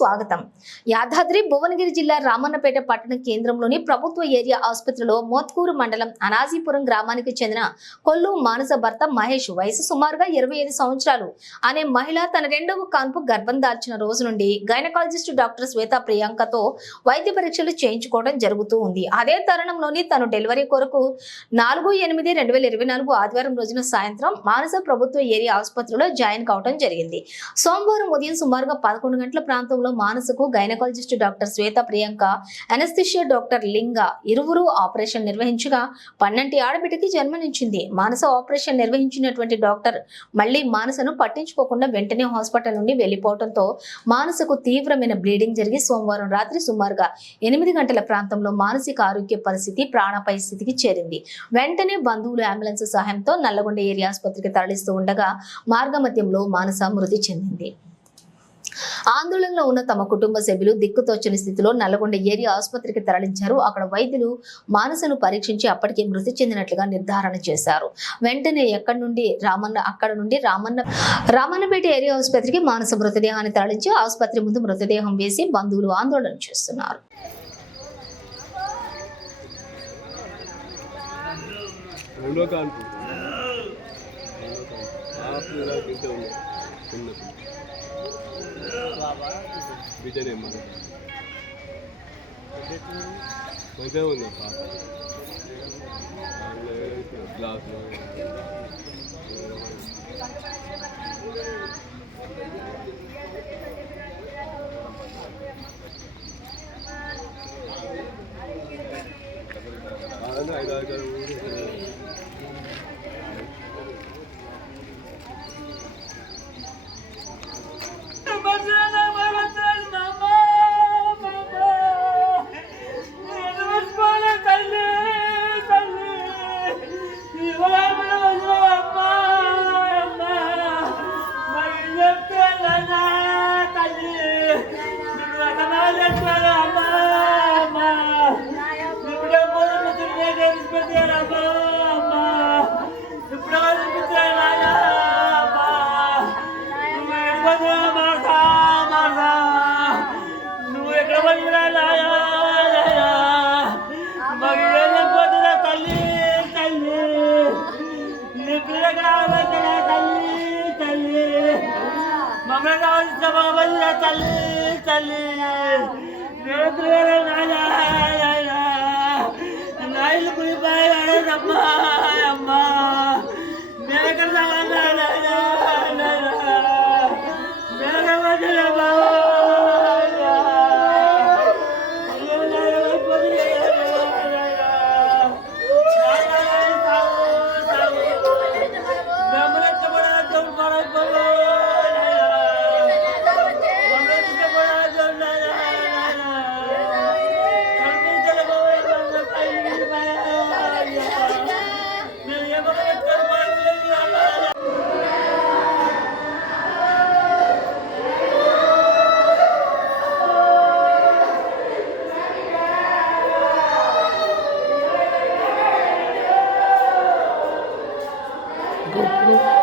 స్వాగతం. యాదాద్రి భువనగిరి జిల్లా రామన్నపేట పట్టణ కేంద్రంలోని ప్రభుత్వ ఏరియా ఆసుపత్రిలో మోత్కూరు మండలం అనాజీపురం గ్రామానికి చెందిన కొల్లు మానస భర్త మహేష్ వయసు సుమారుగా ఇరవై ఐదు సంవత్సరాలు. అనే మహిళ తన రెండవ కాన్పు గర్భం దాల్చిన రోజు నుండి గైనకాలజిస్ట్ డాక్టర్ శ్వేత ప్రియాంకతో వైద్య పరీక్షలు చేయించుకోవడం జరుగుతూ ఉంది. అదే తరుణంలోని తను డెలివరీ కొరకు నాలుగు ఎనిమిది రెండు వేల ఇరవై నాలుగు ఆదివారం రోజున సాయంత్రం మానస ప్రభుత్వ ఏరియా ఆసుపత్రిలో జాయిన్ కావడం జరిగింది. సోమవారం ఉదయం సుమారుగా పదకొండు గంటల ప్రాంతంలో మానసకు gynaecologist doctor Swetha Priyanka anaesthesia doctor Linga ఇరువురు ఆపరేషన్ నిర్వహించగా పన్నంటి ఆడబిడ్డకి జన్మనిచ్చింది. మానస ఆపరేషన్ నిర్వహించినటువంటి డాక్టర్ మళ్ళీ మానసను పట్టించుకోకుండా వెంటనే హాస్పిటల్ నుండి వెళ్ళిపోవడంతో మానసకు తీవ్రమైన బ్లీడింగ్ జరిగి సోమవారం రాత్రి సుమారుగా ఎనిమిది గంటల ప్రాంతంలో మానసిక ఆరోగ్య పరిస్థితి ప్రాణాపాయ స్థితికి చేరింది. వెంటనే బంధువులు అంబులెన్స్ సహాయంతో నల్లగొండ ఏరియా ఆసుపత్రికి తరలిస్తూ ఉండగా మార్గమధ్యంలో మానస మృతి చెందింది. ఆందోళనలో ఉన్న తమ కుటుంబ సభ్యులు దిక్కుతోచని స్థితిలో నల్లగొండ ఏరియా ఆసుపత్రికి తరలించారు. అక్కడ వైద్యులు మానసను పరీక్షించి అప్పటికే మృతి చెందినట్లుగా నిర్ధారణ చేశారు. వెంటనే ఎక్కడి నుండి? రామన్న అక్కడ నుండి రామన్న రామన్నపేట ఏరియా ఆసుపత్రికి మానస మృతదేహాన్ని తరలించి ఆసుపత్రి ముందు మృతదేహం వేసి బంధువులు ఆందోళన చేస్తున్నారు. రెండో కాన్పు. ఆపుగా బిడ్డ ఉంది. చిన్న బిడ్డనే మన మంచిగా ఉంది పాప గ్లాసులో ఐదు ఆరు من أصدق ملة لي تلي نبرر على Google.